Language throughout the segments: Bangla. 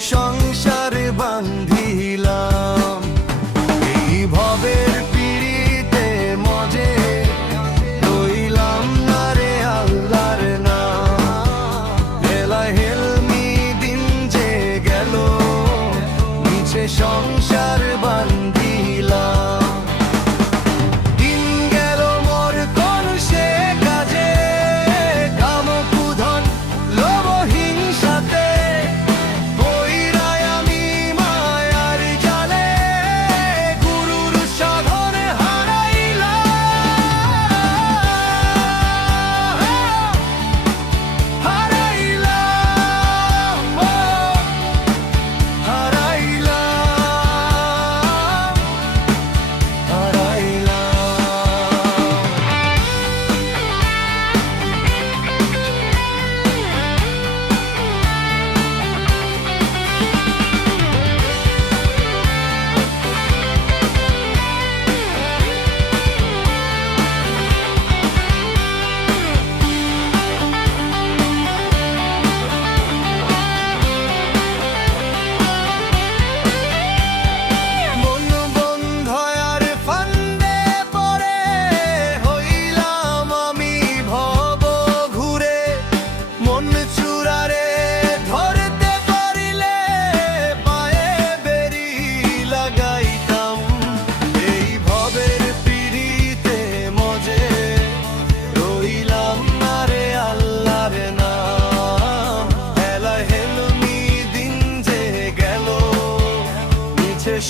সংসার বান্ধিলাম। এই ভবের পিড়িতে মজে রইলাম না রে আল্লাহর নাম। হেলা হেলমি দিন যে গেল নিচে সংসার বান্ধিলাম।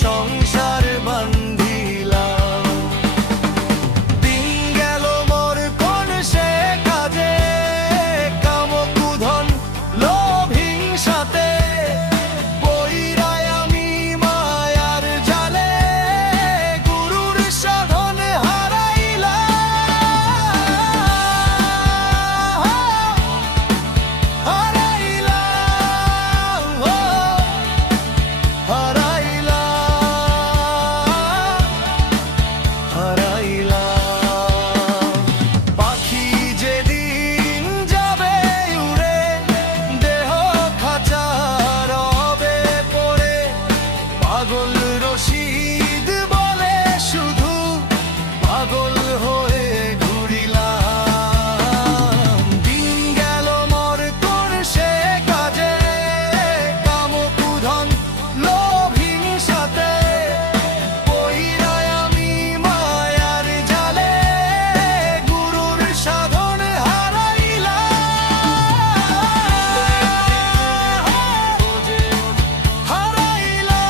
সংসার বান্ধিলাম। দিন গেল মোর কোন সে কাজে কামকুধন লোভ হিংসাতে পইরায় আমি মায়ার জালে গুরুর সাধন হারাইলাম। পাগল রশিদ বলে শুধু পাগল হয়ে ঘুরিলাম। দিন গেল মোর কোন সে কাজে কামকুধন লোভ হিংসাতে পইরায় আমি মায়ার জালে গুরুর সাধন হারাইলাম। হারাইলাম